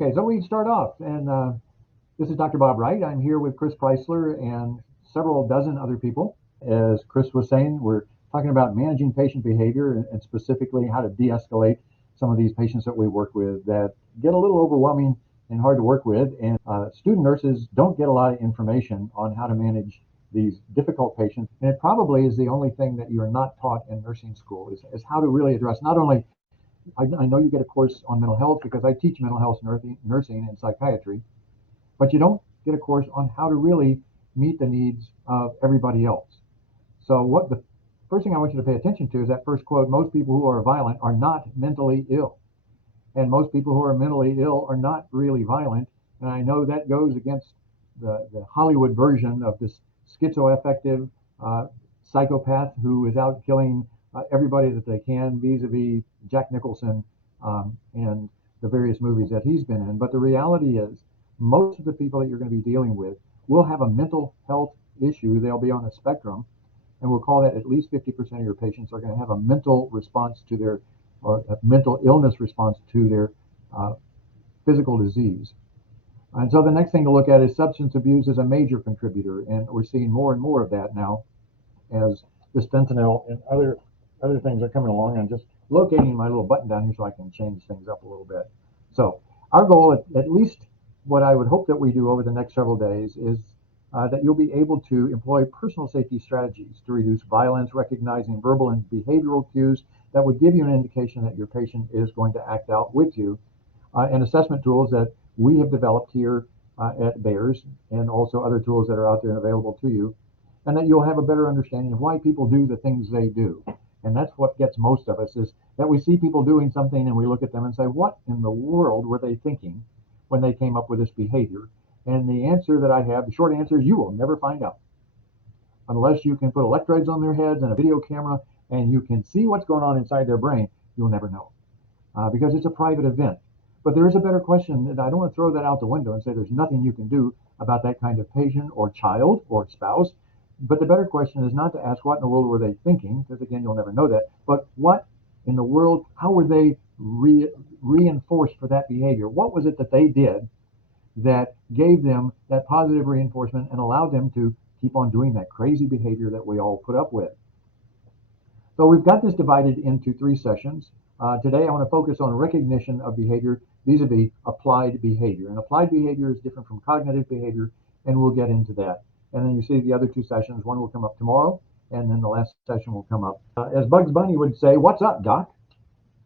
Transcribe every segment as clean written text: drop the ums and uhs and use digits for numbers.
Okay, so we start off, and this is Dr. Bob Wright. I'm here with Chris Preisler and several dozen other people. As Chris was saying, we're talking about managing patient behavior and specifically how to de-escalate some of these patients that we work with that get a little overwhelming and hard to work with. And student nurses don't get a lot of information on how to manage these difficult patients. And it probably is the only thing that you're not taught in nursing school is how to really address not only I know you get a course on mental health because I teach mental health nursing and psychiatry, but you don't get a course on how to really meet the needs of everybody else. So what the first thing I want you to pay attention to is that first quote: most people who are violent are not mentally ill. And most people who are mentally ill are not really violent. And I know that goes against the Hollywood version of this schizoaffective psychopath who is out killing everybody that they can, vis-a-vis Jack Nicholson and the various movies that he's been in. But the reality is, most of the people that you're going to be dealing with will have a mental health issue. They'll be on a spectrum, and we'll call that at least 50% of your patients are going to have a mental response to their, or a mental illness response to their physical disease. And so the next thing to look at is substance abuse is a major contributor, and we're seeing more and more of that now as this fentanyl and other things are coming along. I'm just locating my little button down here so I can change things up a little bit. So our goal, at least what I would hope that we do over the next several days, is that you'll be able to employ personal safety strategies to reduce violence, recognizing verbal and behavioral cues that would give you an indication that your patient is going to act out with you, and assessment tools that we have developed here at Bayers, and also other tools that are out there and available to you, and that you'll have a better understanding of why people do the things they do. And that's what gets most of us, is that we see people doing something and we look at them and say, what in the world were they thinking when they came up with this behavior? And the answer that I have, the short answer is you will never find out. Unless you can put electrodes on their heads and a video camera and you can see what's going on inside their brain, you'll never know, because it's a private event. But there is a better question, and I don't want to throw that out the window and say there's nothing you can do about that kind of patient or child or spouse. But the better question is not to ask what in the world were they thinking, because again, you'll never know that, but what in the world, how were they reinforced for that behavior? What was it that they did that gave them that positive reinforcement and allowed them to keep on doing that crazy behavior that we all put up with? So we've got this divided into 3 sessions. Today I want to focus on recognition of behavior vis-a-vis applied behavior. And applied behavior is different from cognitive behavior, and we'll get into that. And then you see the other 2 sessions. One will come up tomorrow, and then the last session will come up. As Bugs Bunny would say, what's up, Doc?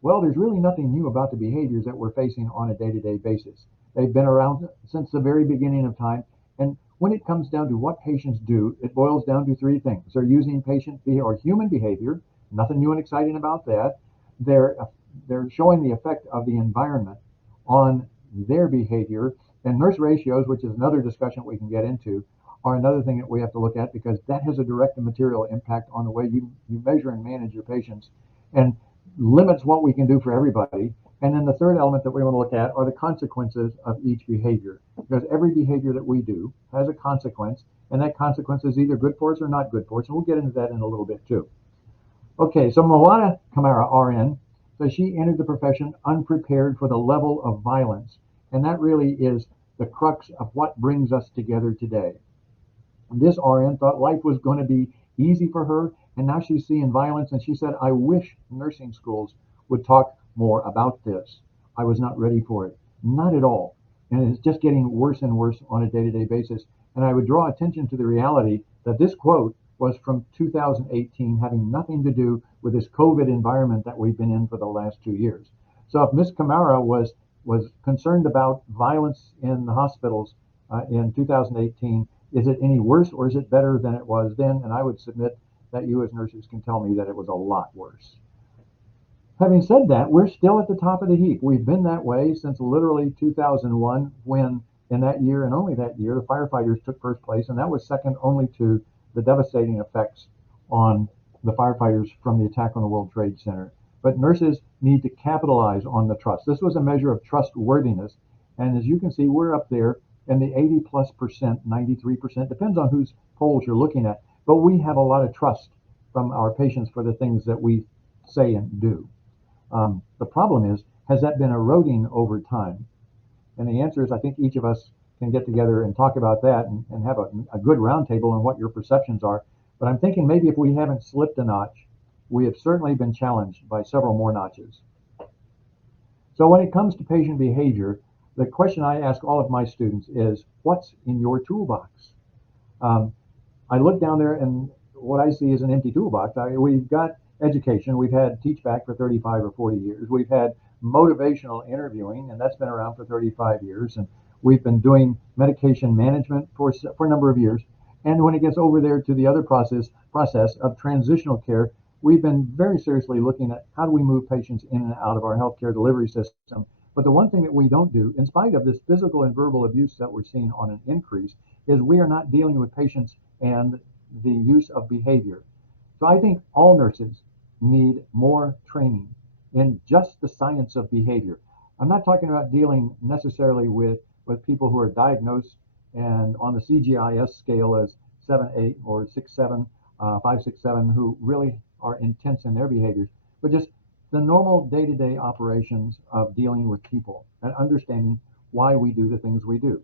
Well, there's really nothing new about the behaviors that we're facing on a day-to-day basis. They've been around since the very beginning of time. And when it comes down to what patients do, it boils down to 3 things. They're using patient or human behavior, nothing new and exciting about that. They're showing the effect of the environment on their behavior. And nurse ratios, which is another discussion we can get into, are another thing that we have to look at, because that has a direct and material impact on the way you measure and manage your patients, and limits what we can do for everybody. And then the third element that we want to look at are the consequences of each behavior, because every behavior that we do has a consequence, and that consequence is either good for us or not good for us, and we'll get into that in a little bit too. Okay, so Moana Kamara, RN, says she entered the profession unprepared for the level of violence, and that really is the crux of what brings us together today. This RN thought life was going to be easy for her, and now she's seeing violence, and she said, I wish nursing schools would talk more about this. I was not ready for it. Not at all. And it's just getting worse and worse on a day-to-day basis. And I would draw attention to the reality that this quote was from 2018, having nothing to do with this COVID environment that we've been in for the last 2 years. So if Ms. Kamara was concerned about violence in the hospitals in 2018, is it any worse or is it better than it was then? And I would submit that you as nurses can tell me that it was a lot worse. Having said that, we're still at the top of the heap. We've been that way since literally 2001, when in that year and only that year, the firefighters took first place, and that was second only to the devastating effects on the firefighters from the attack on the World Trade Center. But nurses need to capitalize on the trust. This was a measure of trustworthiness, and as you can see, we're up there in the 80+%, 93%, depends on whose polls you're looking at. But we have a lot of trust from our patients for the things that we say and do. The problem is, has that been eroding over time? And the answer is, I think each of us can get together and talk about that and have a good roundtable on what your perceptions are. But I'm thinking maybe if we haven't slipped a notch, we have certainly been challenged by several more notches. So when it comes to patient behavior, the question I ask all of my students is, what's in your toolbox? Um, I look down there and what I see is an empty toolbox. We've got education. We've had Teach Back for 35 or 40 years. We've had motivational interviewing, and that's been around for 35 years. And we've been doing medication management for a number of years. And when it gets over there to the other process of transitional care, we've been very seriously looking at how do we move patients in and out of our healthcare delivery system. But the one thing that we don't do, in spite of this physical and verbal abuse that we're seeing on an increase, is we are not dealing with patients and the use of behavior. So I think all nurses need more training in just the science of behavior. I'm not talking about dealing necessarily with people who are diagnosed and on the CGIS scale as 7, 8 or 6, 7, 5, 6, 7, who really are intense in their behaviors, but just the normal day-to-day operations of dealing with people and understanding why we do the things we do.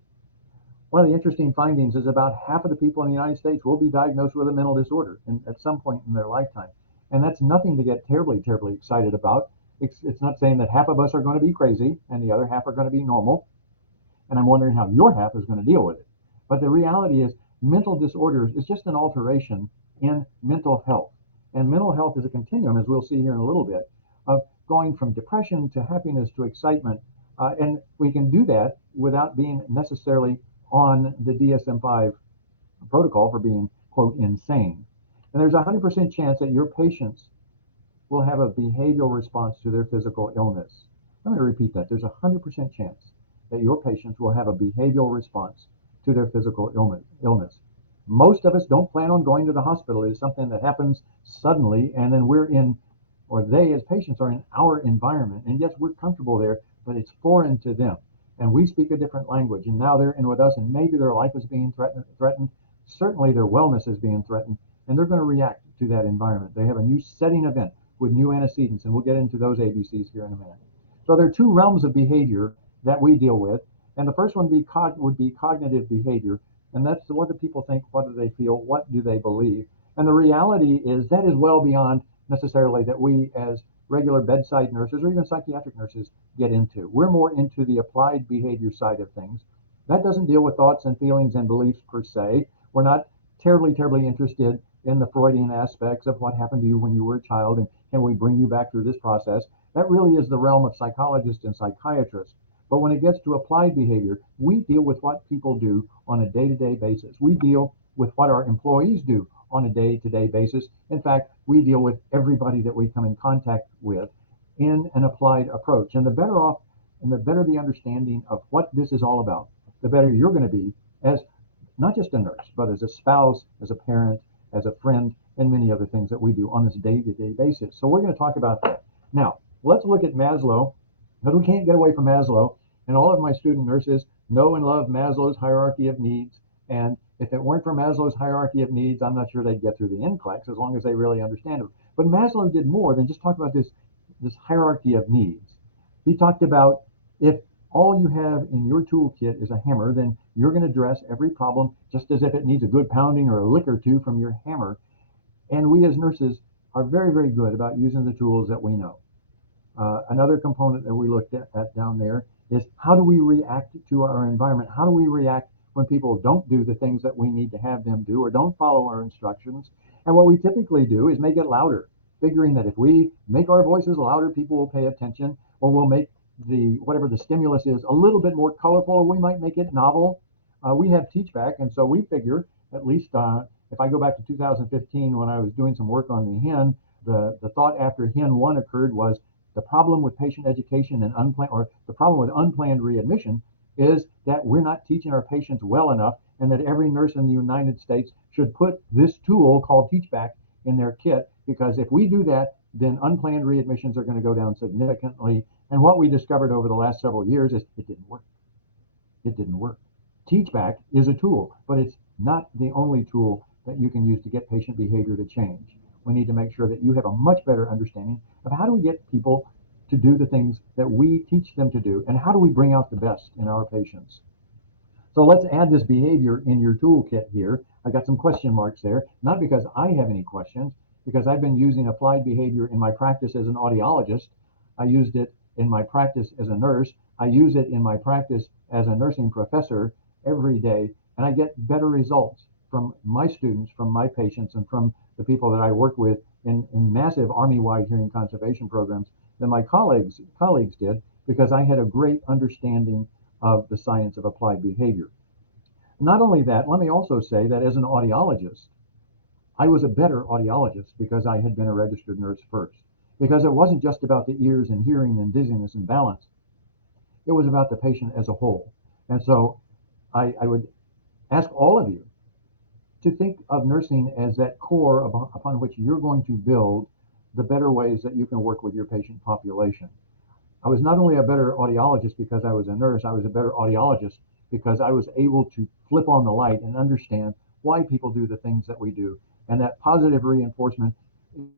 One of the interesting findings is about half of the people in the United States will be diagnosed with a mental disorder at some point in their lifetime. And that's nothing to get terribly, terribly excited about. It's not saying that half of us are going to be crazy and the other half are going to be normal. And I'm wondering how your half is going to deal with it. But the reality is, mental disorders is just an alteration in mental health. And mental health is a continuum, as we'll see here in a little bit, of going from depression to happiness to excitement. And we can do that without being necessarily on the DSM-5 protocol for being, quote, insane. And there's a 100% chance that your patients will have a behavioral response to their physical illness. Let me repeat that. There's a 100% chance that your patients will have a behavioral response to their physical illness. Most of us don't plan on going to the hospital. It's something that happens suddenly, and then we're in, or they as patients are in our environment. And yes, we're comfortable there, but it's foreign to them. And we speak a different language, and now they're in with us, and maybe their life is being threatened. Certainly their wellness is being threatened, and they're going to react to that environment. They have a new setting event with new antecedents, and we'll get into those ABCs here in a minute. So there are two realms of behavior that we deal with, and the first one would be cognitive behavior, and that's what do people think, what do they feel, what do they believe. And the reality is that is well beyond necessarily that we as regular bedside nurses or even psychiatric nurses get into. We're more into the applied behavior side of things. That doesn't deal with thoughts and feelings and beliefs per se. We're not terribly, terribly interested in the Freudian aspects of what happened to you when you were a child and can we bring you back through this process. That really is the realm of psychologists and psychiatrists. But when it gets to applied behavior, we deal with what people do on a day-to-day basis. We deal with what our employees do on a day-to-day basis. In fact, we deal with everybody that we come in contact with in an applied approach. And the better off and the better the understanding of what this is all about, the better you're going to be as not just a nurse, but as a spouse, as a parent, as a friend, and many other things that we do on this day-to-day basis. So we're going to talk about that. Now, let's look at Maslow, because we can't get away from Maslow. And all of my student nurses know and love Maslow's hierarchy of needs. And if it weren't for Maslow's hierarchy of needs, I'm not sure they'd get through the NCLEX as long as they really understand it. But Maslow did more than just talk about this hierarchy of needs. He talked about if all you have in your toolkit is a hammer, then you're going to address every problem just as if it needs a good pounding or a lick or two from your hammer. And we as nurses are very, very good about using the tools that we know. Another component that we looked at down there is how do we react to our environment? How do we react when people don't do the things that we need to have them do or don't follow our instructions? And what we typically do is make it louder, figuring that if we make our voices louder, people will pay attention, or we'll make whatever the stimulus is a little bit more colorful, or we might make it novel. We have Teach Back, and so we figure, at least if I go back to 2015 when I was doing some work on the HIN, the thought after HIN 1 occurred was the problem with patient education and the problem with unplanned readmission is that we're not teaching our patients well enough, and that every nurse in the United States should put this tool called Teach Back in their kit, because if we do that, then unplanned readmissions are going to go down significantly. And what we discovered over the last several years is it didn't work. It didn't work. Teach Back is a tool, but it's not the only tool that you can use to get patient behavior to change. We need to make sure that you have a much better understanding of how do we get people to do the things that we teach them to do? And how do we bring out the best in our patients? So let's add this behavior in your toolkit here. I got some question marks there, not because I have any questions, because I've been using applied behavior in my practice as an audiologist. I used it in my practice as a nurse. I use it in my practice as a nursing professor every day, and I get better results from my students, from my patients, and from the people that I work with in massive Army-wide hearing conservation programs than my colleagues did, because I had a great understanding of the science of applied behavior. Not only that, let me also say that as an audiologist, I was a better audiologist because I had been a registered nurse first. Because it wasn't just about the ears and hearing and dizziness and balance, it was about the patient as a whole. And so I would ask all of you to think of nursing as that core upon which you're going to build the better ways that you can work with your patient population. I was not only a better audiologist because I was a nurse, I was a better audiologist because I was able to flip on the light and understand why people do the things that we do. And that positive reinforcement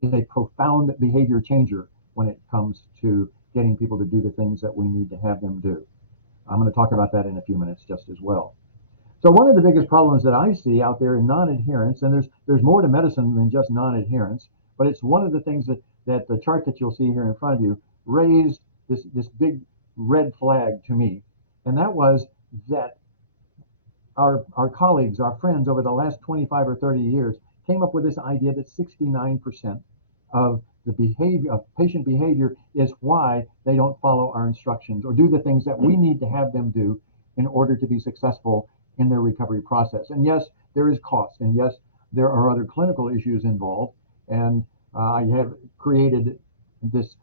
is a profound behavior changer when it comes to getting people to do the things that we need to have them do. I'm going to talk about that in a few minutes just as well. So one of the biggest problems that I see out there in non-adherence, and there's more to medicine than just non-adherence, but it's one of the things that the chart that you'll see here in front of you raised this big red flag to me, and that was that our colleagues, our friends over the last 25 or 30 years came up with this idea that 69% of the behavior of patient behavior is why they don't follow our instructions or do the things that we need to have them do in order to be successful in their recovery process. And yes, there is cost, and yes, there are other clinical issues involved. And I have created this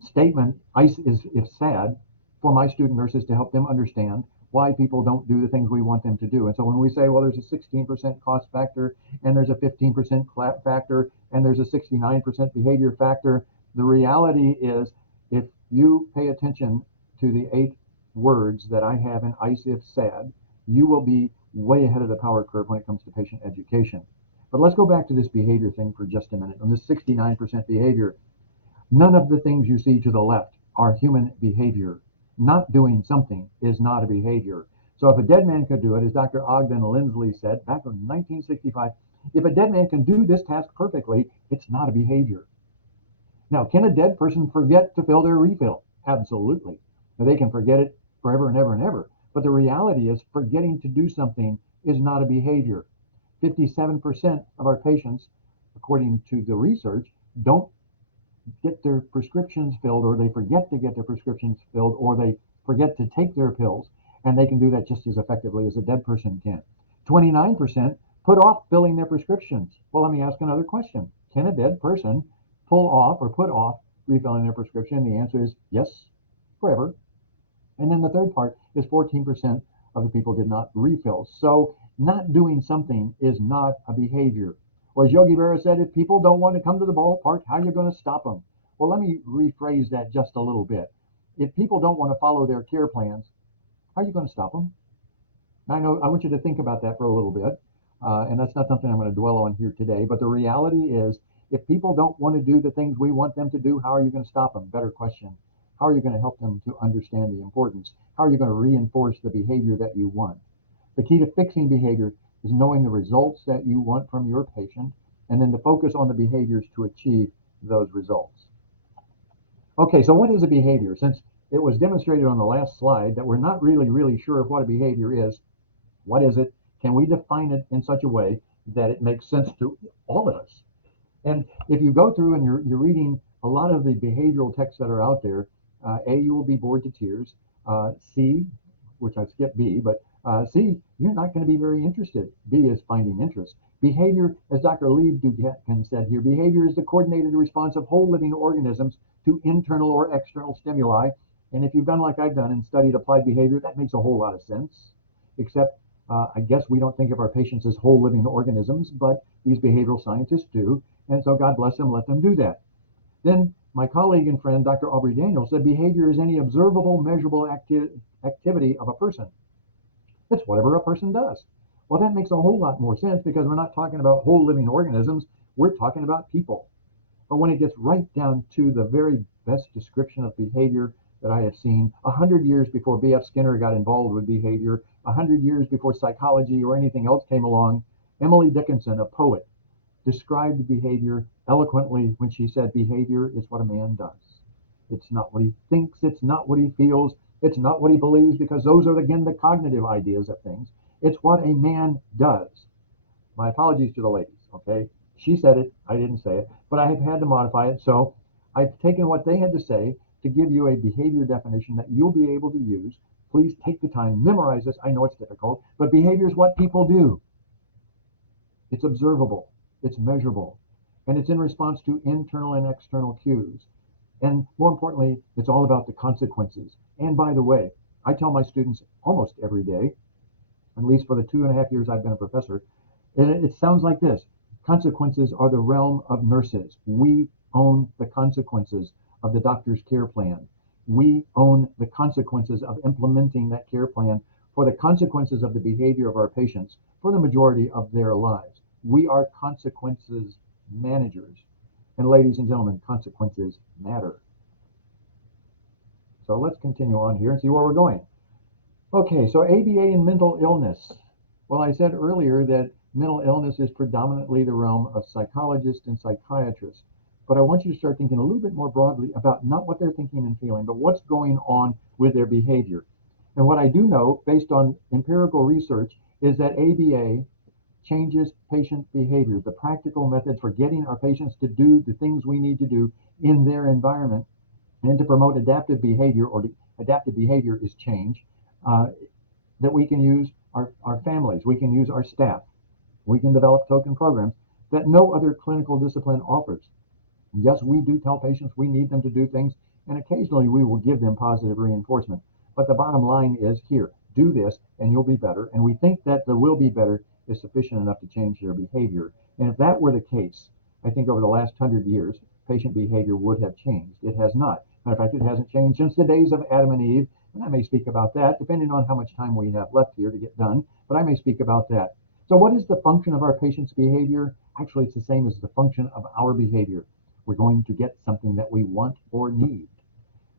statement, ICE is if sad, for my student nurses to help them understand why people don't do the things we want them to do. And so when we say, well, there's a 16% cost factor, and there's a 15% clap factor, and there's a 69% behavior factor, the reality is if you pay attention to the 8 words that I have in ICE if sad, you will be way ahead of the power curve when it comes to patient education. But let's go back to this behavior thing for just a minute. On this 69% behavior, none of the things you see to the left are human behavior. Not doing something is not a behavior. So if a dead man could do it, as Dr. Ogden Lindsley said back in 1965, if a dead man can do this task perfectly, it's not a behavior. Now, can a dead person forget to fill their refill? Absolutely. Now, they can forget it forever and ever and ever. But the reality is forgetting to do something is not a behavior. 57% of our patients, according to the research, don't get their prescriptions filled, or they forget to get their prescriptions filled, or they forget to take their pills, and they can do that just as effectively as a dead person can. 29% put off filling their prescriptions. Well, let me ask another question. Can a dead person pull off or put off refilling their prescription? And the answer is yes, forever. And then the third part is 14% of the people did not refill. So not doing something is not a behavior. Or as Yogi Berra said, if people don't want to come to the ballpark, how are you going to stop them? Well, let me rephrase that just a little bit. If people don't want to follow their care plans, how are you going to stop them? I want you to think about that for a little bit, and that's not something I'm going to dwell on here today. But the reality is, if people don't want to do the things we want them to do, how are you going to stop them? Better question. How are you going to help them to understand the importance? How are you going to reinforce the behavior that you want? The key to fixing behavior is knowing the results that you want from your patient, and then to focus on the behaviors to achieve those results. Okay, so what is a behavior? Since it was demonstrated on the last slide that we're not really sure of what a behavior is, what is it? Can we define it in such a way that it makes sense to all of us? And if you go through and you're reading a lot of the behavioral texts that are out there, A, you will be bored to tears. C, which I skipped B, but C, you're not going to be very interested. B is finding interest. Behavior, as Dr. Lee Dugan said here, behavior is the coordinated response of whole living organisms to internal or external stimuli. And if you've done like I've done and studied applied behavior, that makes a whole lot of sense, except I guess we don't think of our patients as whole living organisms, but these behavioral scientists do. And so God bless them, let them do that. Then my colleague and friend, Dr. Aubrey Daniels, said behavior is any observable, measurable activity of a person. It's whatever a person does. Well, that makes a whole lot more sense because we're not talking about whole living organisms. We're talking about people. But when it gets right down to the very best description of behavior that I have seen, 100 years before B.F. Skinner got involved with behavior, 100 years before psychology or anything else came along, Emily Dickinson, a poet, described behavior eloquently when she said behavior is what a man does. It's not what he thinks, it's not what he feels, it's not what he believes, because those are again the cognitive ideas of things. It's what a man does. My apologies to the ladies, okay? She said it, I didn't say it, but I have had to modify it. So I've taken what they had to say to give you a behavior definition that you'll be able to use. Please take the time, memorize this. I know it's difficult, but behavior is what people do. It's observable, it's measurable, and it's in response to internal and external cues. And more importantly, it's all about the consequences. And by the way, I tell my students almost every day, at least for the 2.5 years I've been a professor, it sounds like this. Consequences are the realm of nurses. We own the consequences of the doctor's care plan. We own the consequences of implementing that care plan for the consequences of the behavior of our patients for the majority of their lives. We are consequences managers. And ladies and gentlemen, consequences matter. So let's continue on here and see where we're going. Okay, so ABA and mental illness. Well, I said earlier that mental illness is predominantly the realm of psychologists and psychiatrists. But I want you to start thinking a little bit more broadly about not what they're thinking and feeling, but what's going on with their behavior. And what I do know, based on empirical research, is that ABA changes patient behavior. The practical methods for getting our patients to do the things we need to do in their environment and to promote adaptive behavior, or adaptive behavior is change, that we can use our families, we can use our staff, we can develop token programs that no other clinical discipline offers. Yes, we do tell patients we need them to do things, and occasionally we will give them positive reinforcement. But the bottom line is here, do this and you'll be better. And we think that the will be better is sufficient enough to change their behavior. And if that were the case, I think over the last 100 years, patient behavior would have changed. It has not. Matter of fact, it hasn't changed since the days of Adam and Eve. And I may speak about that, depending on how much time we have left here to get done. But I may speak about that. So what is the function of our patient's behavior? Actually, it's the same as the function of our behavior. We're going to get something that we want or need.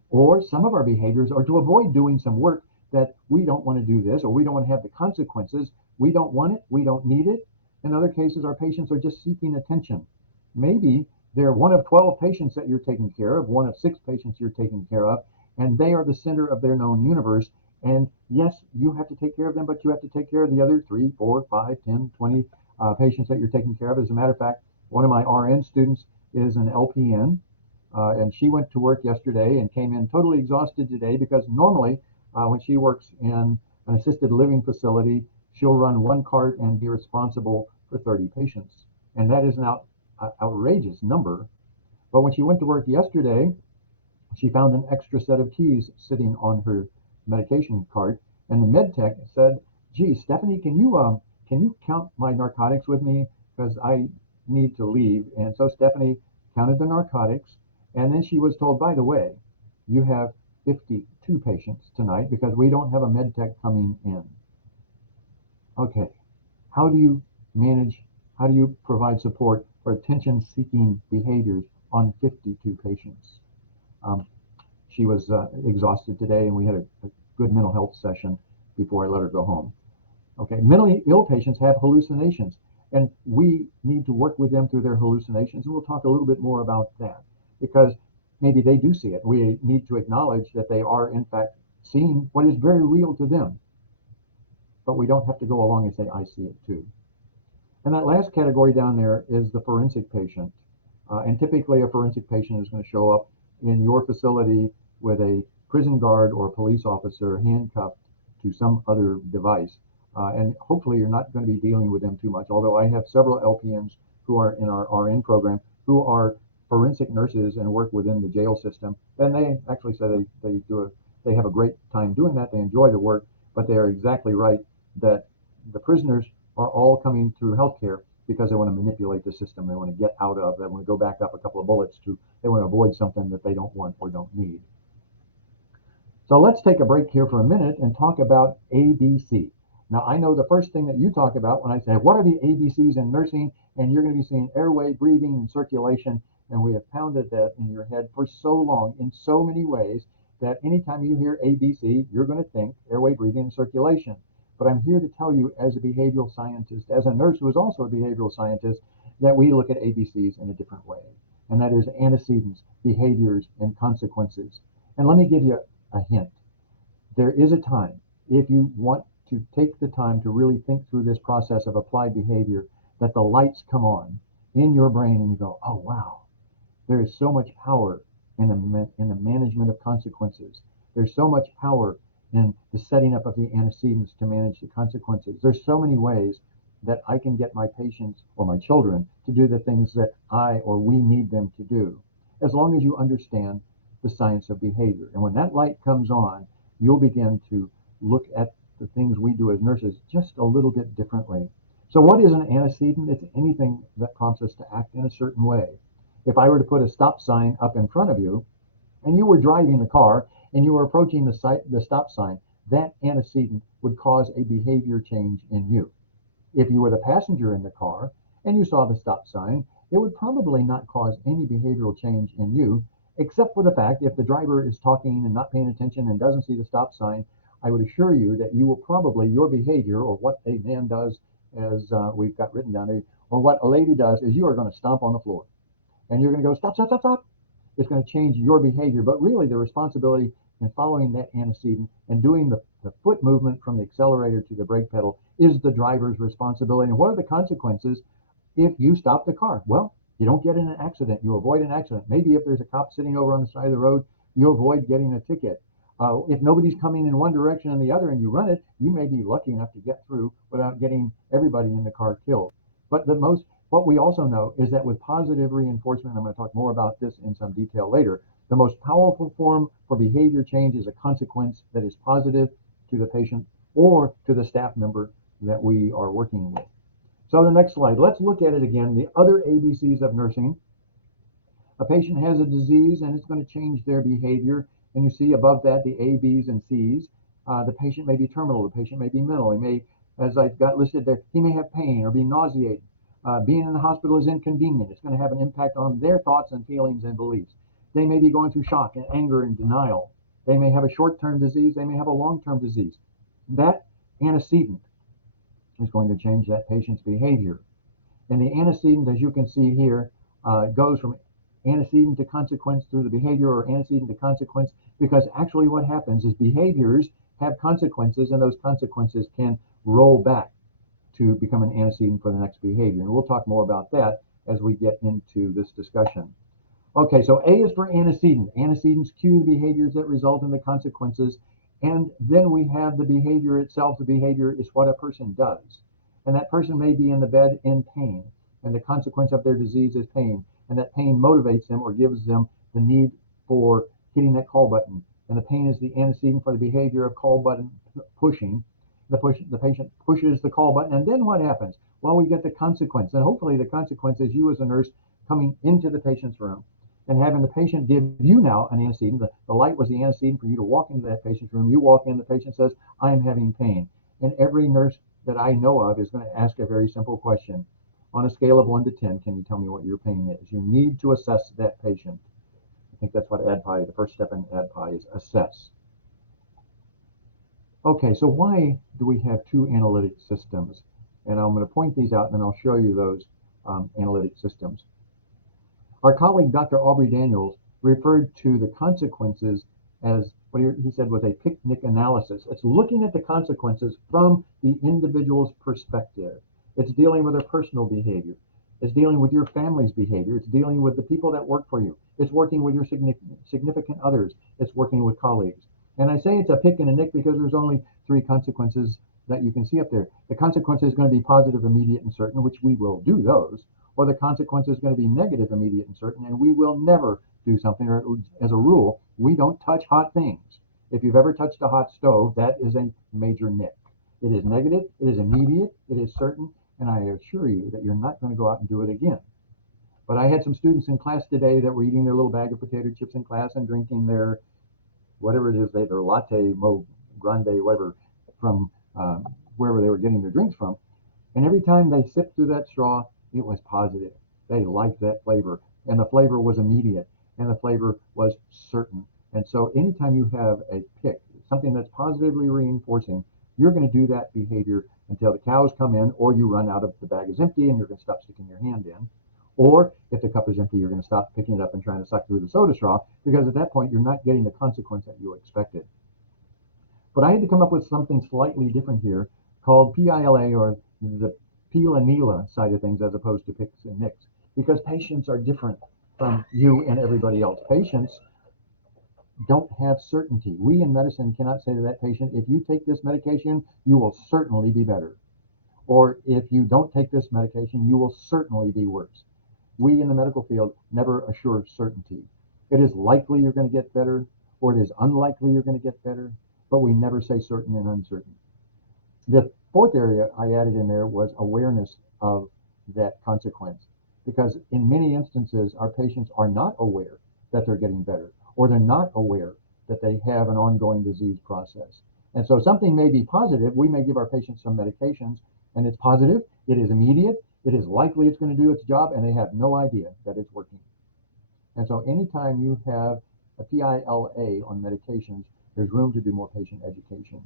Or some of our behaviors are to avoid doing some work that we don't want to do this, or we don't want to have the consequences. We don't want it. We don't need it. In other cases, our patients are just seeking attention. Maybe they're one of 12 patients that you're taking care of, one of 6 patients you're taking care of, and they are the center of their known universe. And yes, you have to take care of them, but you have to take care of the other 3, 4, 5, 10, 20 patients that you're taking care of. As a matter of fact, one of my RN students is an LPN, and she went to work yesterday and came in totally exhausted today, because normally when she works in an assisted living facility, she'll run one cart and be responsible for 30 patients. And that is an outrageous number. But when she went to work yesterday, she found an extra set of keys sitting on her medication cart, and the med tech said, "Gee, Stephanie, can you count my narcotics with me, because I need to leave." And so Stephanie counted the narcotics, and then she was told, "By the way, you have 52 patients tonight because we don't have a med tech coming in." Okay, how do you manage? How do you provide support for attention-seeking behaviors on 52 patients? She was exhausted today, and we had a good mental health session before I let her go home. Okay, mentally ill patients have hallucinations, and we need to work with them through their hallucinations, and we'll talk a little bit more about that, because maybe they do see it. We need to acknowledge that they are, in fact, seeing what is very real to them, but we don't have to go along and say, "I see it too." And that last category down there is the forensic patient. And typically a forensic patient is going to show up in your facility with a prison guard or a police officer handcuffed to some other device. And hopefully you're not going to be dealing with them too much, although I have several LPNs who are in our RN program who are forensic nurses and work within the jail system. And they actually say they have a great time doing that. They enjoy the work, but they are exactly right that the prisoners are all coming through healthcare because they want to manipulate the system. They want to get out of, they want to go back up a couple of bullets they want to avoid something that they don't want or don't need. So let's take a break here for a minute and talk about ABC. Now, I know the first thing that you talk about when I say, what are the ABCs in nursing? And you're going to be seeing airway, breathing, and circulation. And we have pounded that in your head for so long in so many ways that anytime you hear ABC, you're going to think airway, breathing, and circulation. But I'm here to tell you, as a behavioral scientist, as a nurse who is also a behavioral scientist, that we look at ABCs in a different way. And that is antecedents, behaviors, and consequences. And let me give you a hint. There is a time, if you want to take the time to really think through this process of applied behavior, that the lights come on in your brain and you go, oh, wow, there is so much power in the management of consequences. There's so much power in the setting up of the antecedents to manage the consequences. There's so many ways that I can get my patients or my children to do the things that I or we need them to do, as long as you understand the science of behavior. And when that light comes on, you'll begin to look at the things we do as nurses just a little bit differently. So what is an antecedent? It's anything that prompts us to act in a certain way. If I were to put a stop sign up in front of you and you were driving the car and you were approaching the stop sign, that antecedent would cause a behavior change in you. If you were the passenger in the car and you saw the stop sign, it would probably not cause any behavioral change in you, except for the fact if the driver is talking and not paying attention and doesn't see the stop sign, I would assure you that you will probably, your behavior or what a man does, as we've got written down there, or what a lady does, is you are going to stomp on the floor and you're going to go, stop, stop, stop, stop. It's going to change your behavior. But really, the responsibility in following that antecedent and doing the foot movement from the accelerator to the brake pedal is the driver's responsibility. And what are the consequences if you stop the car? Well, you don't get in an accident. You avoid an accident. Maybe if there's a cop sitting over on the side of the road, you avoid getting a ticket. If nobody's coming in one direction and the other and you run it, you may be lucky enough to get through without getting everybody in the car killed. But what we also know is that with positive reinforcement, I'm going to talk more about this in some detail later, the most powerful form for behavior change is a consequence that is positive to the patient or to the staff member that we are working with. So the next slide, let's look at it again. The other ABCs of nursing. A patient has a disease and it's going to change their behavior. And you see above that the A, B's, and C's. The patient may be terminal. The patient may be mental. He may, as I've got listed there, he may have pain or be nauseated. Being in the hospital is inconvenient. It's going to have an impact on their thoughts and feelings and beliefs. They may be going through shock and anger and denial. They may have a short-term disease. They may have a long-term disease. That antecedent is going to change that patient's behavior. And the antecedent, as you can see here, goes from antecedent to consequence through the behavior, or antecedent to consequence, because actually what happens is behaviors have consequences, and those consequences can roll back to become an antecedent for the next behavior. And we'll talk more about that as we get into this discussion. Okay, so A is for antecedent. Antecedents cue the behaviors that result in the consequences. And then we have the behavior itself. The behavior is what a person does. And that person may be in the bed in pain. And the consequence of their disease is pain. And that pain motivates them or gives them the need for hitting that call button. And the pain is the antecedent for the behavior of call button pushing. The patient pushes the call button, and then what happens? Well, we get the consequence, and hopefully the consequence is you as a nurse coming into the patient's room and having the patient give you now an antecedent. The light was the antecedent for you to walk into that patient's room. You walk in, the patient says, I am having pain. And every nurse that I know of is going to ask a very simple question. On a scale of 1 to 10, can you tell me what your pain is? You need to assess that patient. I think that's what ADPI, the first step in ADPI, is assess. Okay, so why do we have two analytic systems? And I'm going to point these out and then I'll show you those analytic systems. Our colleague, Dr. Aubrey Daniels, referred to the consequences as what he said was a picnic analysis. It's looking at the consequences from the individual's perspective. It's dealing with their personal behavior. It's dealing with your family's behavior. It's dealing with the people that work for you. It's working with your significant others. It's working with colleagues. And I say it's a pick and a nick because there's only 3 consequences that you can see up there. The consequence is going to be positive, immediate, and certain, which we will do those. Or the consequence is going to be negative, immediate, and certain, and we will never do something. Or as a rule, we don't touch hot things. If you've ever touched a hot stove, that is a major nick. It is negative, it is immediate, it is certain, and I assure you that you're not going to go out and do it again. But I had some students in class today that were eating their little bag of potato chips in class and drinking their whatever it is, their latte, mo grande, whatever, from wherever they were getting their drinks from. And every time they sipped through that straw, it was positive. They liked that flavor. and the flavor was immediate, and the flavor was certain. And so anytime you have a pick, something that's positively reinforcing, you're going to do that behavior until the cows come in, or you run out of the bag is empty and you're going to stop sticking your hand in. Or if the cup is empty, you're going to stop picking it up and trying to suck through the soda straw, because at that point you're not getting the consequence that you expected. But I had to come up with something slightly different here called PILA, or the Pila Nila side of things, as opposed to picks and nicks, because patients are different from you and everybody else. Patients don't have certainty. We in medicine cannot say to that patient, if you take this medication, you will certainly be better. Or if you don't take this medication, you will certainly be worse. We in the medical field never assure certainty. It is likely you're going to get better, or it is unlikely you're going to get better, but we never say certain and uncertain. The fourth area I added in there was awareness of that consequence, because in many instances, our patients are not aware that they're getting better, or they're not aware that they have an ongoing disease process. And so something may be positive. We may give our patients some medications, and it's positive, it is immediate, it is likely it's going to do its job, and they have no idea that it's working. And so anytime you have a PILA on medications, there's room to do more patient education.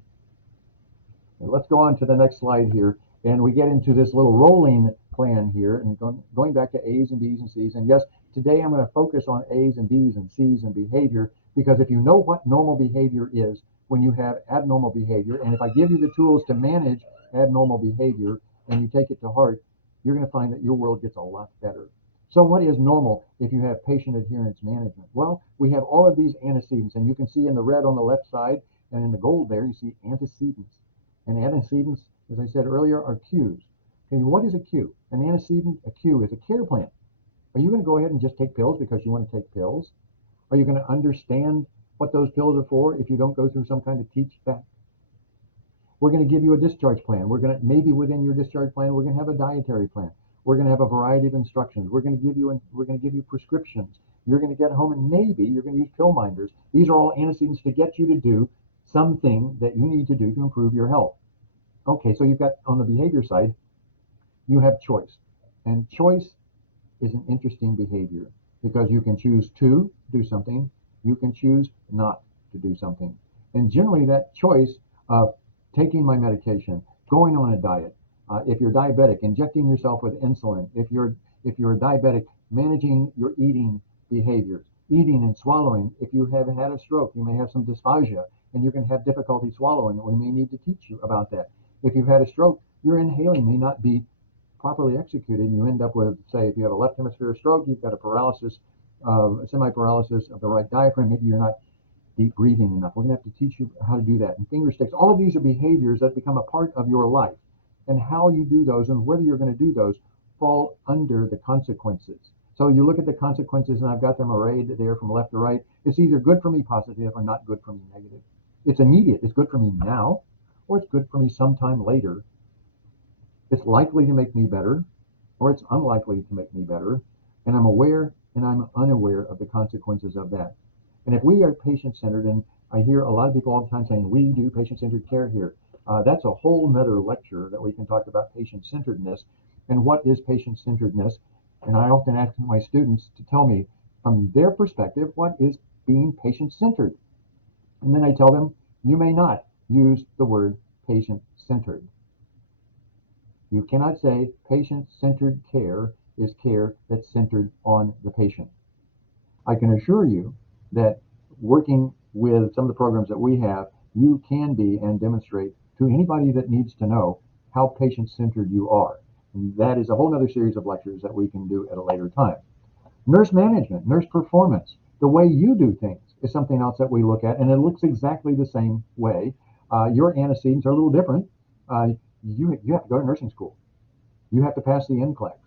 And let's go on to the next slide here, and we get into this little rolling plan here, and going back to A's and B's and C's. And yes, today I'm going to focus on A's and B's and C's and behavior, because if you know what normal behavior is when you have abnormal behavior, and if I give you the tools to manage abnormal behavior and you take it to heart, you're going to find that your world gets a lot better. So what is normal if you have patient adherence management? Well, we have all of these antecedents, and you can see in the red on the left side and in the gold there, you see antecedents. And antecedents, as I said earlier, are cues. Okay, what is a cue? An antecedent, a cue, is a care plan. Are you going to go ahead and just take pills because you want to take pills? Are you going to understand what those pills are for if you don't go through some kind of teach back? We're going to give you a discharge plan. We're going to, maybe within your discharge plan, we're going to have a dietary plan. We're going to have a variety of instructions. We're going to give you prescriptions. You're going to get home, and maybe you're going to use pill minders. These are all antecedents to get you to do something that you need to do to improve your health. Okay, so you've got, on the behavior side, you have choice. And choice is an interesting behavior, because you can choose to do something, you can choose not to do something. And generally that choice of taking my medication, going on a diet, if you're diabetic, injecting yourself with insulin, if you're diabetic, managing your eating behaviors, eating and swallowing. If you have had a stroke, you may have some dysphagia, and you're going to have difficulty swallowing, and we may need to teach you about that. If you've had a stroke, your inhaling may not be properly executed, and you end up with, say, if you have a left hemisphere stroke, you've got a paralysis, semi-paralysis of the right diaphragm. Maybe you're not deep breathing enough. We're going to have to teach you how to do that. And finger sticks, all of these are behaviors that become a part of your life. And how you do those and whether you're going to do those fall under the consequences. So you look at the consequences, and I've got them arrayed there from left to right. It's either good for me positive or not good for me negative. It's immediate. It's good for me now, or it's good for me sometime later. It's likely to make me better, or it's unlikely to make me better. And I'm aware and I'm unaware of the consequences of that. And if we are patient-centered, and I hear a lot of people all the time saying, we do patient-centered care here. That's a whole nother lecture that we can talk about patient-centeredness and what is patient-centeredness. And I often ask my students to tell me from their perspective, what is being patient-centered? And then I tell them, you may not use the word patient-centered. You cannot say patient-centered care is care that's centered on the patient. I can assure you that working with some of the programs that we have, you can be and demonstrate to anybody that needs to know how patient-centered you are. And that is a whole other series of lectures that we can do at a later time. Nurse management, nurse performance, the way you do things is something else that we look at, and it looks exactly the same way. Your antecedents are a little different. You have to go to nursing school. You have to pass the NCLEX.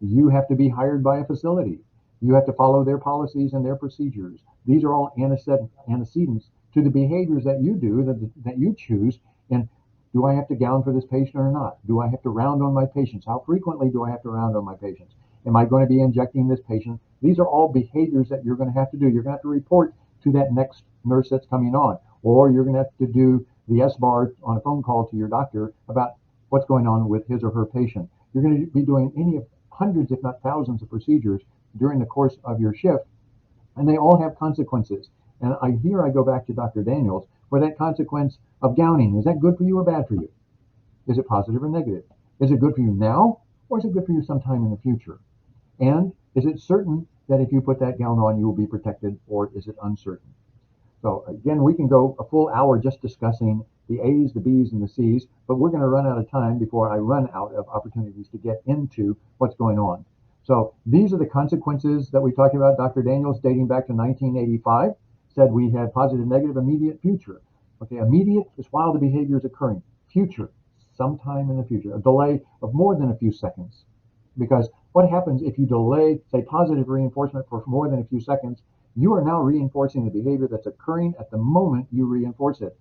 You have to be hired by a facility. You have to follow their policies and their procedures. These are all antecedents to the behaviors that you do, that you choose. And do I have to gown for this patient or not? Do I have to round on my patients? How frequently do I have to round on my patients? Am I going to be injecting this patient? These are all behaviors that you're going to have to do. You're going to have to report to that next nurse that's coming on, or you're going to have to do the S-bar on a phone call to your doctor about what's going on with his or her patient. You're going to be doing any of hundreds, if not thousands, of procedures during the course of your shift, and they all have consequences. And I go back to Dr. Daniels, where that consequence of gowning, is that good for you or bad for you? Is it positive or negative? Is it good for you now, or is it good for you sometime in the future? And is it certain that if you put that gown on, you will be protected, or is it uncertain? So again, we can go a full hour just discussing the A's, the B's, and the C's, but we're going to run out of time before I run out of opportunities to get into what's going on. So these are the consequences that we talked about. Dr. Daniels, dating back to 1985, said we had positive, negative, immediate, future. Okay, immediate is while the behavior is occurring. Future, sometime in the future, a delay of more than a few seconds. Because what happens if you delay, say, positive reinforcement for more than a few seconds? You are now reinforcing the behavior that's occurring at the moment you reinforce it.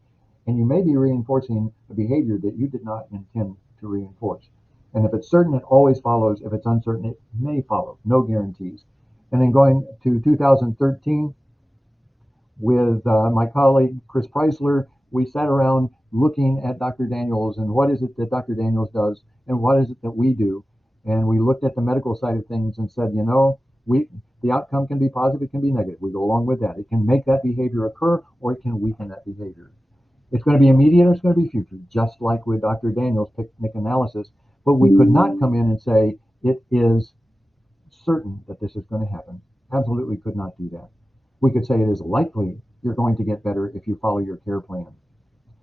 And you may be reinforcing a behavior that you did not intend to reinforce. And if it's certain, it always follows. If it's uncertain, it may follow. No guarantees. And then going to 2013, with my colleague Chris Preisler, we sat around looking at Dr. Daniels and what is it that Dr. Daniels does and what is it that we do. And we looked at the medical side of things and said, the outcome can be positive, it can be negative. We go along with that. It can make that behavior occur, or it can weaken that behavior. It's going to be immediate or it's going to be future, just like with Dr. Daniels' picnic analysis. But we could not come in and say it is certain that this is going to happen. Absolutely could not do that. We could say it is likely you're going to get better if you follow your care plan.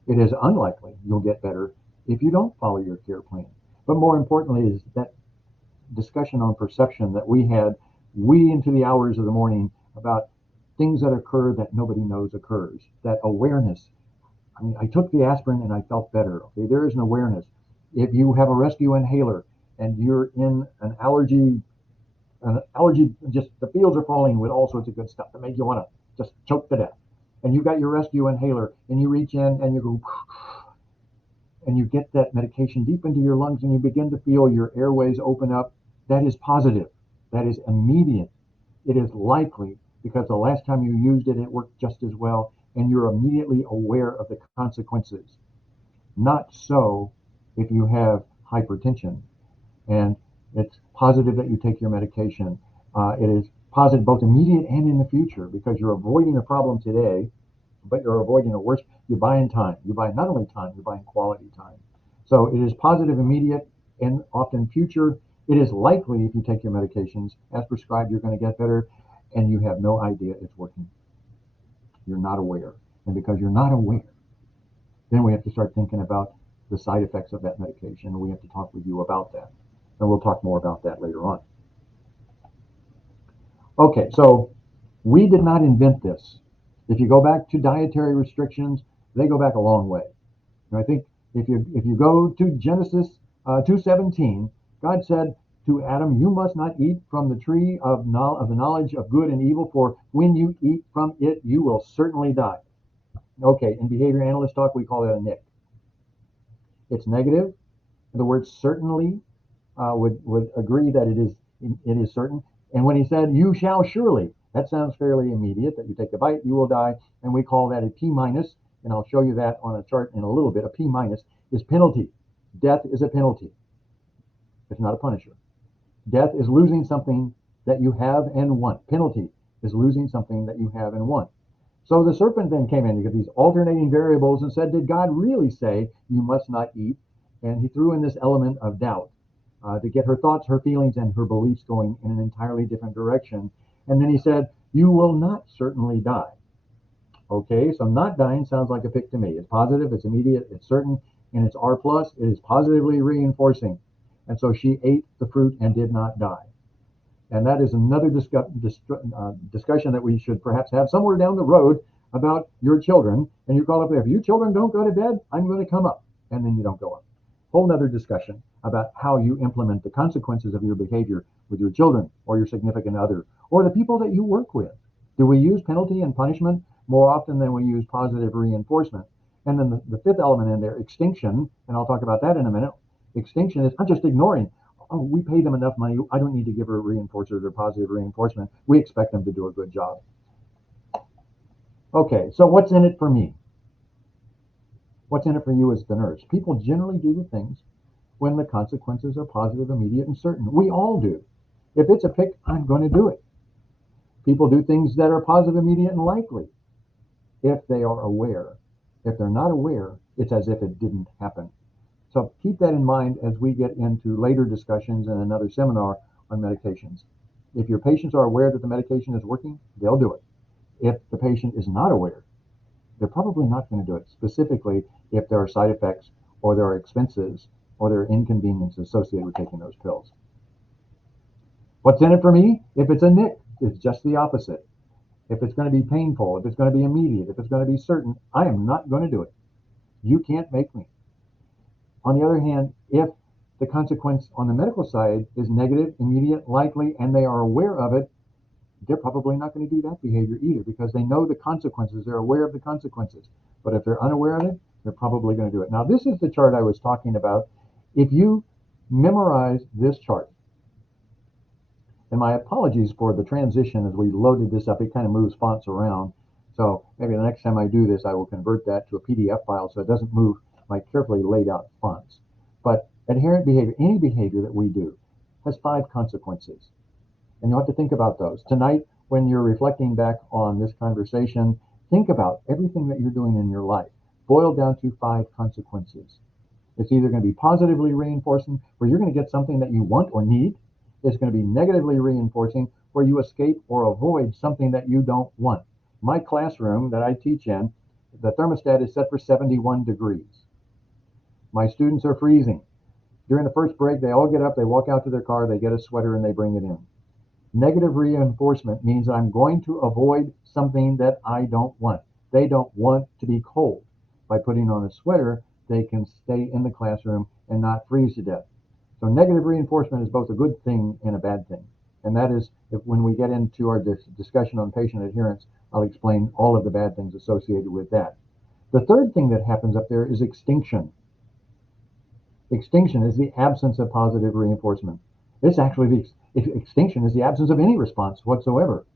It is unlikely you'll get better if you don't follow your care plan. But more importantly is that discussion on perception that we had into the hours of the morning about things that occur that nobody knows occurs. That awareness. I mean, I took the aspirin and I felt better. Okay, there is an awareness. If you have a rescue inhaler and you're in an allergy, just the fields are falling with all sorts of good stuff that make you want to just choke to death. And you got your rescue inhaler and you reach in and you go, and you get that medication deep into your lungs and you begin to feel your airways open up. That is positive. That is immediate. It is likely because the last time you used it, it worked just as well, and you're immediately aware of the consequences. Not so if you have hypertension, and it's positive that you take your medication. It is positive both immediate and in the future because you're avoiding a problem today, but you're avoiding a worse. You're buying time. You're buying not only time, you're buying quality time. So it is positive, immediate, and often future. It is likely if you take your medications as prescribed, you're going to get better, and you have no idea it's working. You're not aware. And because you're not aware, then we have to start thinking about the side effects of that medication, and we have to talk with you about that. And we'll talk more about that later on. Okay, so we did not invent this. If you go back to dietary restrictions, they go back a long way. And I think if you go to Genesis 2:17, God said to Adam, "You must not eat from the tree of the knowledge of good and evil, for when you eat from it, you will certainly die." Okay, in behavior analyst talk, we call it a NIC. It's negative. The word certainly would agree that it is certain. And when he said, "You shall surely," that sounds fairly immediate, that you take a bite, you will die, and we call that a P minus, and I'll show you that on a chart in a little bit. A P minus is penalty. Death is a penalty. It's not a punisher. Death is losing something that you have and want. Penalty is losing something that you have and want. So the serpent then came in. You get these alternating variables and said, did God really say you must not eat? And he threw in this element of doubt to get her thoughts, her feelings, and her beliefs going in an entirely different direction. And then he said, you will not certainly die. Okay, so not dying sounds like a pick to me. It's positive, it's immediate, it's certain, and it's R plus. It is positively reinforcing. And so she ate the fruit and did not die. And that is another discussion that we should perhaps have somewhere down the road about your children. And you call up there, if you children don't go to bed, I'm going to come up. And then you don't go up. Whole nother discussion about how you implement the consequences of your behavior with your children or your significant other or the people that you work with. Do we use penalty and punishment more often than we use positive reinforcement? And then the fifth element in there, extinction, and I'll talk about that in a minute. Extinction is not just ignoring. Oh, we pay them enough money. I don't need to give her reinforcers or positive reinforcement. We expect them to do a good job. Okay, so what's in it for me? What's in it for you as the nurse? People generally do the things when the consequences are positive, immediate, and certain. We all do. If it's a pick, I'm going to do it. People do things that are positive, immediate, and likely if they are aware. If they're not aware, it's as if it didn't happen. So keep that in mind as we get into later discussions and another seminar on medications. If your patients are aware that the medication is working, they'll do it. If the patient is not aware, they're probably not going to do it, specifically if there are side effects or there are expenses or there are inconveniences associated with taking those pills. What's in it for me? If it's a NIC, it's just the opposite. If it's going to be painful, if it's going to be immediate, if it's going to be certain, I am not going to do it. You can't make me. On the other hand, if the consequence on the medical side is negative, immediate, likely, and they are aware of it, they're probably not going to do that behavior either because they know the consequences. They're aware of the consequences. But if they're unaware of it, they're probably going to do it. Now, this is the chart I was talking about. If you memorize this chart, and my apologies for the transition as we loaded this up, it kind of moves fonts around. So maybe the next time I do this, I will convert that to a PDF file so it doesn't move my carefully laid out fonts. But adherent behavior, any behavior that we do, has 5 consequences. And you'll have to think about those. Tonight, when you're reflecting back on this conversation, think about everything that you're doing in your life, boiled down to 5 consequences. It's either going to be positively reinforcing, where you're going to get something that you want or need. It's going to be negatively reinforcing, where you escape or avoid something that you don't want. My classroom that I teach in, the thermostat is set for 71 degrees. My students are freezing. During the first break, they all get up, they walk out to their car, they get a sweater, and they bring it in. Negative reinforcement means I'm going to avoid something that I don't want. They don't want to be cold. By putting on a sweater, they can stay in the classroom and not freeze to death. So negative reinforcement is both a good thing and a bad thing. And that is, when we get into our discussion on patient adherence, I'll explain all of the bad things associated with that. The third thing that happens up there is extinction. Extinction is the absence of positive reinforcement. It's actually extinction is the absence of any response whatsoever.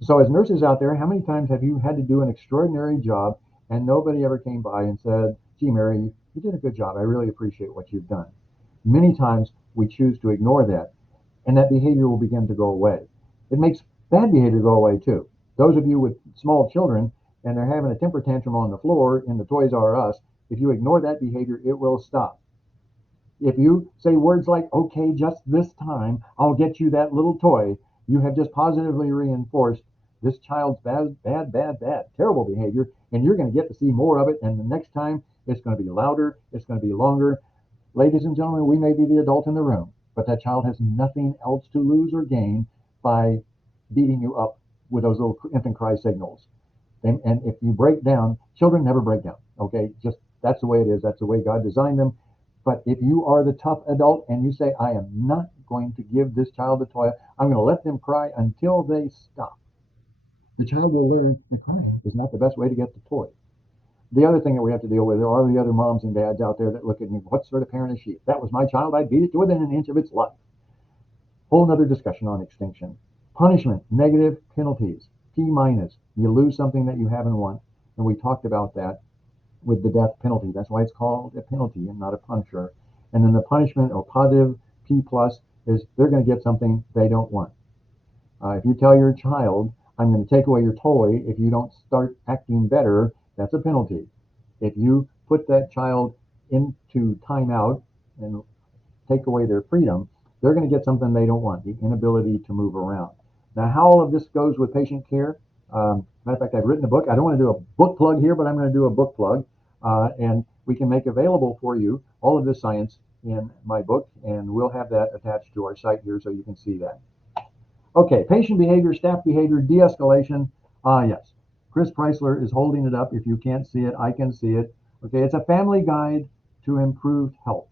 So as nurses out there, how many times have you had to do an extraordinary job and nobody ever came by and said, gee, Mary, you did a good job. I really appreciate what you've done. Many times we choose to ignore that, and that behavior will begin to go away. It makes bad behavior go away too. Those of you with small children and they're having a temper tantrum on the floor in the Toys R Us, if you ignore that behavior, it will stop. If you say words like, okay, just this time, I'll get you that little toy, you have just positively reinforced this child's bad, terrible behavior, and you're going to get to see more of it, and the next time it's going to be louder, it's going to be longer. Ladies and gentlemen, we may be the adult in the room, but that child has nothing else to lose or gain by beating you up with those little infant cry signals. And if you break down, children never break down, okay? Just that's the way it is. That's the way God designed them. But if you are the tough adult and you say, I am not going to give this child a toy, I'm going to let them cry until they stop, the child will learn that crying is not the best way to get the toy. The other thing that we have to deal with are the other moms and dads out there that look at me, what sort of parent is she? If that was my child, I'd beat it to within an inch of its life. Whole nother discussion on extinction. Punishment, negative penalties, P minus. You lose something that you haven't won. And we talked about that with the death penalty. That's why it's called a penalty and not a punisher. And then the punishment or positive P plus is they're going to get something they don't want. If you tell your child, I'm going to take away your toy if you don't start acting better, that's a penalty. If you put that child into timeout and take away their freedom, they're going to get something they don't want, the inability to move around. Now, how all of this goes with patient care, matter of fact, I've written a book. I don't want to do a book plug here, but I'm going to do a book plug. And we can make available for you all of this science in my book, and we'll have that attached to our site here so you can see that. Okay, patient behavior, staff behavior, de-escalation. Yes, Chris Preisler is holding it up. If you can't see it, I can see it. Okay, it's a family guide to improved health.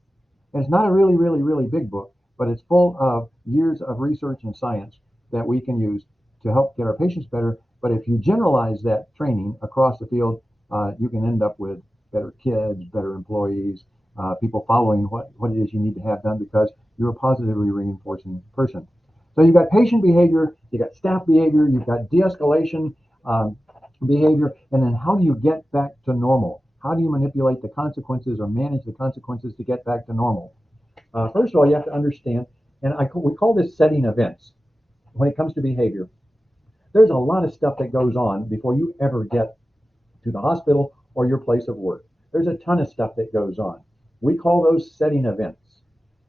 And it's not a really big book, but it's full of years of research and science that we can use to help get our patients better. But if you generalize that training across the field, you can end up with better kids, better employees, people following what it is you need to have done because you're a positively reinforcing person. So you've got patient behavior, you've got staff behavior, you've got de-escalation behavior, and then how do you get back to normal? How do you manipulate the consequences or manage the consequences to get back to normal? First of all, you have to understand And we call this setting events. When it comes to behavior, there's a lot of stuff that goes on before you ever get to the hospital or your place of work. There's a ton of stuff that goes on. We call those setting events.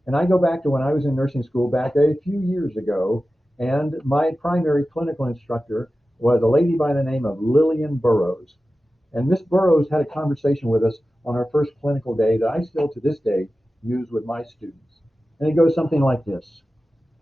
And I go back to when I was in nursing school back a few years ago, and my primary clinical instructor was a lady by the name of Lillian Burrows. And Miss Burrows had a conversation with us on our first clinical day that I still to this day use with my students. And it goes something like this.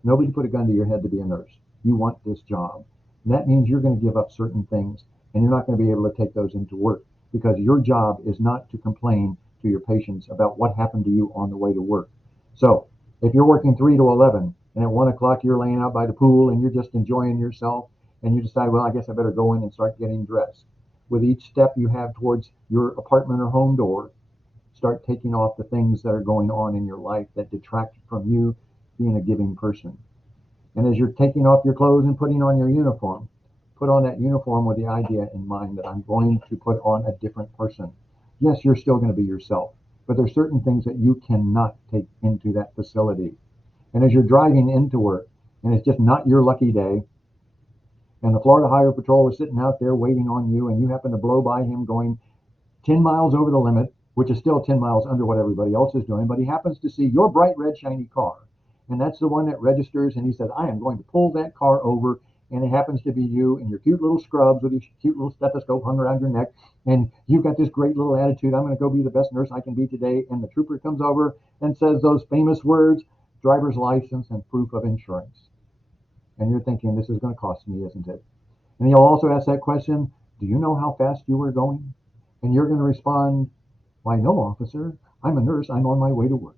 Nobody put a gun to your head to be a nurse. You want this job. And that means you're going to give up certain things, and you're not going to be able to take those into work because your job is not to complain to your patients about what happened to you on the way to work. So if you're working 3 to 11 and at 1 o'clock you're laying out by the pool and you're just enjoying yourself and you decide, well, I guess I better go in and start getting dressed. With each step you have towards your apartment or home door, start taking off the things that are going on in your life that detract from you being a giving person. And as you're taking off your clothes and putting on your uniform, put on that uniform with the idea in mind that I'm going to put on a different person. Yes, you're still going to be yourself, but there's certain things that you cannot take into that facility. And as you're driving into work, and it's just not your lucky day, and the Florida Highway Patrol is sitting out there waiting on you, and you happen to blow by him going 10 miles over the limit, which is still 10 miles under what everybody else is doing, but he happens to see your bright red shiny car. And that's the one that registers, and he says, I am going to pull that car over. And it happens to be you in your cute little scrubs with your cute little stethoscope hung around your neck. And you've got this great little attitude. I'm going to go be the best nurse I can be today. And the trooper comes over and says those famous words, driver's license and proof of insurance. And you're thinking, this is going to cost me, isn't it? And he'll also ask that question, do you know how fast you were going? And you're going to respond, why, no, officer. I'm a nurse. I'm on my way to work.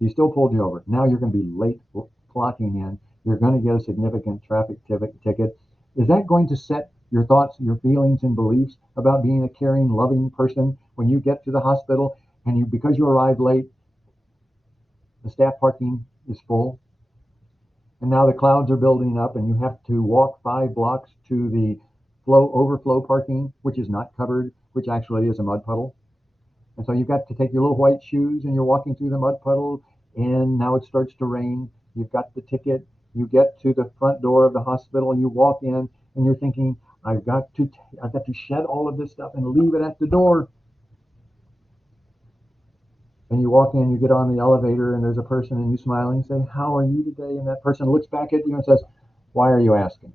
He still pulled you over. Now you're going to be late clocking in. You're going to get a significant traffic ticket. Is that going to set your thoughts, your feelings, and beliefs about being a caring, loving person when you get to the hospital and because you arrived late, the staff parking is full, and now the clouds are building up, and you have to walk 5 blocks to the overflow parking, which is not covered, which actually is a mud puddle. And so you've got to take your little white shoes and you're walking through the mud puddle, and now it starts to rain. You've got the ticket. You get to the front door of the hospital and you walk in and you're thinking, I've got to shed all of this stuff and leave it at the door. And you walk in, you get on the elevator, and there's a person, and you smile and you say, how are you today? And that person looks back at you and says, why are you asking?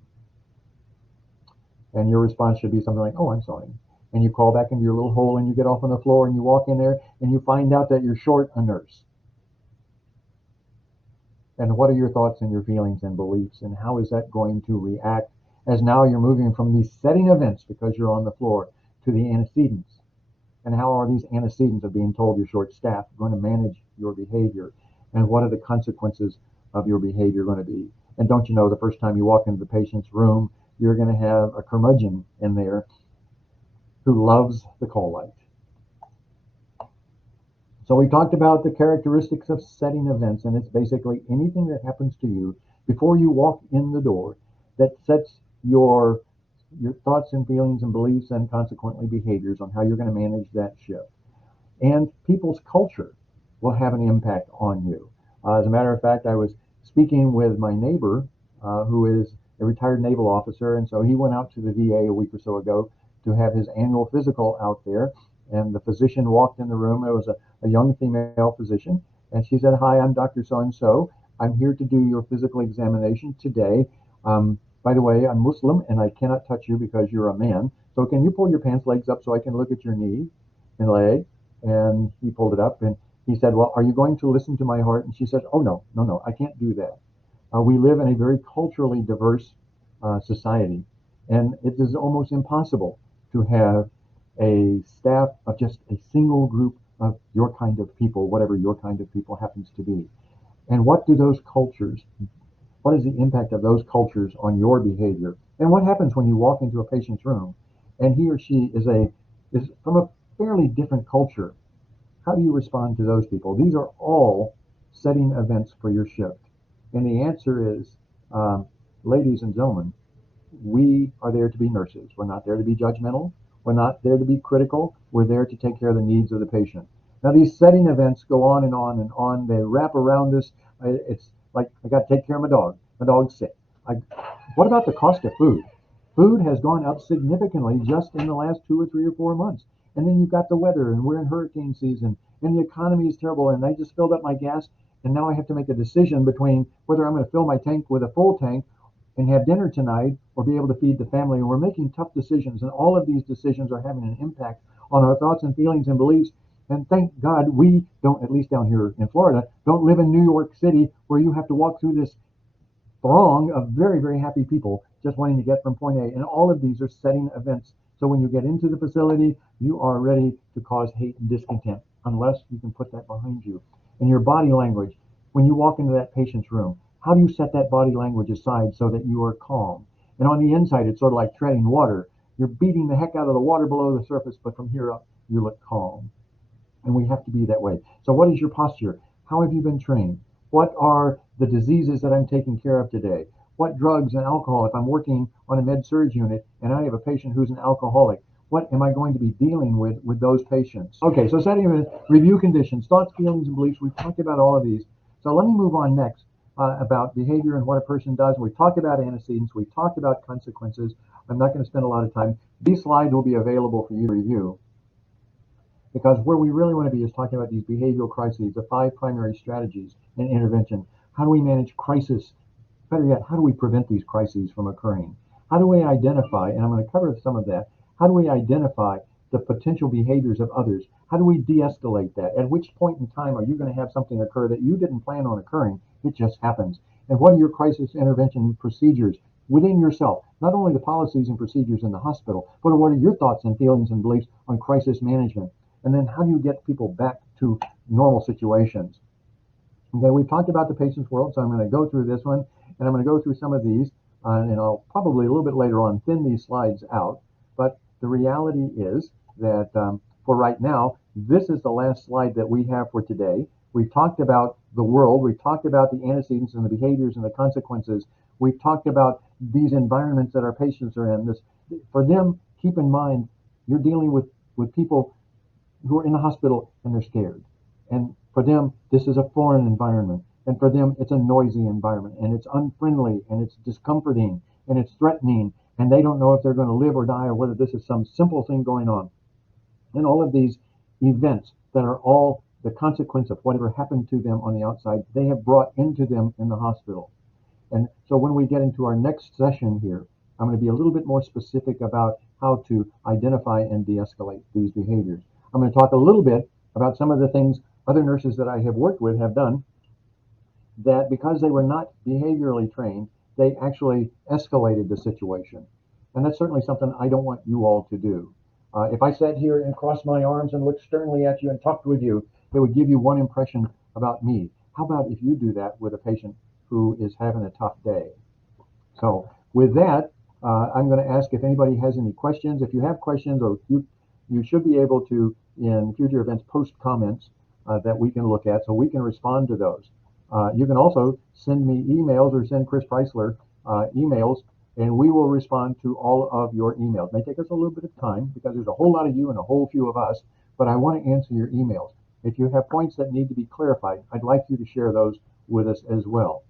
And your response should be something like, oh, I'm sorry. And you crawl back into your little hole and you get off on the floor and you walk in there and you find out that you're short a nurse. And what are your thoughts and your feelings and beliefs, and how is that going to react as now you're moving from these setting events because you're on the floor to the antecedents? And how are these antecedents of being told you're short staffed going to manage your behavior? And what are the consequences of your behavior going to be? And don't you know, the first time you walk into the patient's room, you're going to have a curmudgeon in there who loves the call light. So we talked about the characteristics of setting events, and it's basically anything that happens to you before you walk in the door that sets your thoughts and feelings and beliefs and consequently behaviors on how you're going to manage that shift. And people's culture will have an impact on you. As a matter of fact, I was speaking with my neighbor who is a retired naval officer, and so he went out to the VA a week or so ago to have his annual physical out there. And the physician walked in the room. It was a young female physician, and she said, hi, I'm Dr. So-and-so. I'm here to do your physical examination today. By the way, I'm Muslim, and I cannot touch you because you're a man. So can you pull your pants legs up so I can look at your knee and leg? And he pulled it up, and he said, well, are you going to listen to my heart? And she said, oh, no, I can't do that. We live in a very culturally diverse society, and it is almost impossible to have a staff of just a single group of your kind of people, whatever your kind of people happens to be. And what is the impact of those cultures on your behavior? And what happens when you walk into a patient's room and he or she is from a fairly different culture? How do you respond to those people? These are all setting events for your shift. And the answer is, ladies and gentlemen, we are there to be nurses. We're not there to be judgmental. We're not there to be critical. We're there to take care of the needs of the patient. Now, these setting events go on and on and on. They wrap around us. Like, I got to take care of my dog. My dog's sick. What about the cost of food? Food has gone up significantly just in the last 2 or 3 or 4 months. And then you've got the weather, and we're in hurricane season, and the economy is terrible. And I just filled up my gas, and now I have to make a decision between whether I'm going to fill my tank with a full tank and have dinner tonight or be able to feed the family. And we're making tough decisions, and all of these decisions are having an impact on our thoughts and feelings and beliefs. And thank God we don't, at least down here in Florida, don't live in New York City where you have to walk through this throng of very, very happy people just wanting to get from point A. And all of these are setting events. So when you get into the facility, you are ready to cause hate and discontent, unless you can put that behind you. And your body language, when you walk into that patient's room, how do you set that body language aside so that you are calm? And on the inside, it's sort of like treading water. You're beating the heck out of the water below the surface, but from here up, you look calm. And we have to be that way. So what is your posture? How have you been trained? What are the diseases that I'm taking care of today? What drugs and alcohol, if I'm working on a med-surg unit and I have a patient who's an alcoholic, what am I going to be dealing with those patients? Okay, so setting a review conditions, thoughts, feelings, and beliefs. We've talked about all of these. So let me move on next about behavior and what a person does. We've talked about antecedents. We've talked about consequences. I'm not going to spend a lot of time. These slides will be available for you to review, because where we really want to be is talking about these behavioral crises, the 5 primary strategies in intervention. How do we manage crisis? Better yet, how do we prevent these crises from occurring? How do we identify, and I'm going to cover some of that, how do we identify the potential behaviors of others? How do we de-escalate that? At which point in time are you going to have something occur that you didn't plan on occurring? It just happens. And what are your crisis intervention procedures within yourself? Not only the policies and procedures in the hospital, but what are your thoughts and feelings and beliefs on crisis management? And then how do you get people back to normal situations? Okay, we've talked about the patient's world, so I'm going to go through this one, and I'm going to go through some of these, and I'll probably a little bit later on thin these slides out. But the reality is that for right now, this is the last slide that we have for today. We've talked about the world, we've talked about the antecedents and the behaviors and the consequences. We've talked about these environments that our patients are in. For them, keep in mind, you're dealing with people who are in the hospital and they're scared. And for them, this is a foreign environment. And for them, it's a noisy environment. And it's unfriendly, and it's discomforting, and it's threatening. And they don't know if they're going to live or die, or whether this is some simple thing going on. And all of these events that are all the consequence of whatever happened to them on the outside, they have brought into them in the hospital. And so when we get into our next session here, I'm going to be a little bit more specific about how to identify and de-escalate these behaviors. I'm going to talk a little bit about some of the things other nurses that I have worked with have done that, because they were not behaviorally trained, they actually escalated the situation. And that's certainly something I don't want you all to do. If I sat here and crossed my arms and looked sternly at you and talked with you, it would give you one impression about me. How about if you do that with a patient who is having a tough day? So with that, I'm going to ask if anybody has any questions. If you have questions, or you should be able to, in future events, post comments that we can look at so we can respond to those. You can also send me emails or send Chris Preisler emails, and we will respond to all of your emails. It may take us a little bit of time because there's a whole lot of you and a whole few of us, but I want to answer your emails. If you have points that need to be clarified, I'd like you to share those with us as well.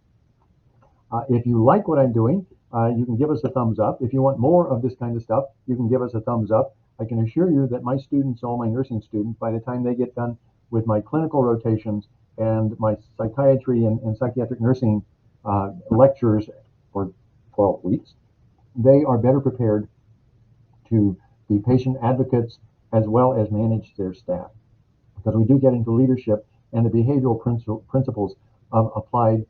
If you like what I'm doing, you can give us a thumbs up. If you want more of this kind of stuff, you can give us a thumbs up. I can assure you that my students, all my nursing students, by the time they get done with my clinical rotations and my psychiatry and psychiatric nursing lectures for 12 weeks, they are better prepared to be patient advocates as well as manage their staff. Because we do get into leadership and the behavioral principles of applied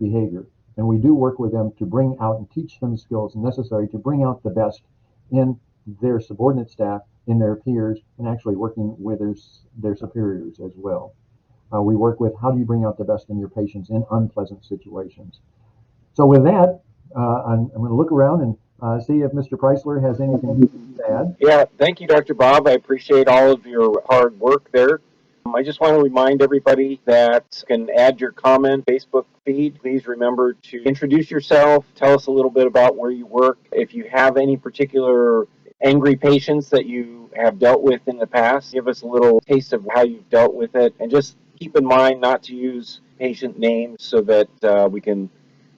behavior. And we do work with them to bring out and teach them skills necessary to bring out the best in their subordinate staff, in their peers, and actually working with their superiors as well. We work with how do you bring out the best in your patients in unpleasant situations. So with that, I'm going to look around and see if Mr. Preisler has anything to add. Yeah, thank you, Dr. Bob. I appreciate all of your hard work there. I just want to remind everybody that you can add your comment Facebook feed. Please remember to introduce yourself, tell us a little bit about where you work. If you have any particular angry patients that you have dealt with in the past, give us a little taste of how you've dealt with it, and just keep in mind not to use patient names so that we can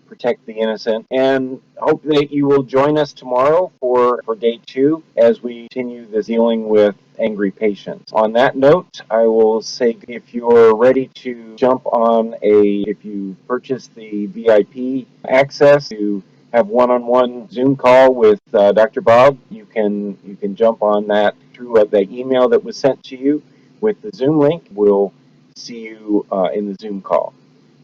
protect the innocent, and hope that you will join us tomorrow for day 2 as we continue the dealing with angry patients. On that note, I will say if you're ready to jump on if you purchase the VIP access to have one-on-one Zoom call with Dr. Bob, you can jump on that through the email that was sent to you with the Zoom link. We'll see you in the Zoom call.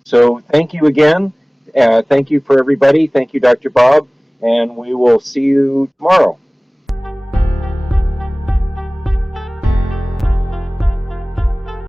So thank you again. Thank you for everybody. Thank you, Dr. Bob, and we will see you tomorrow.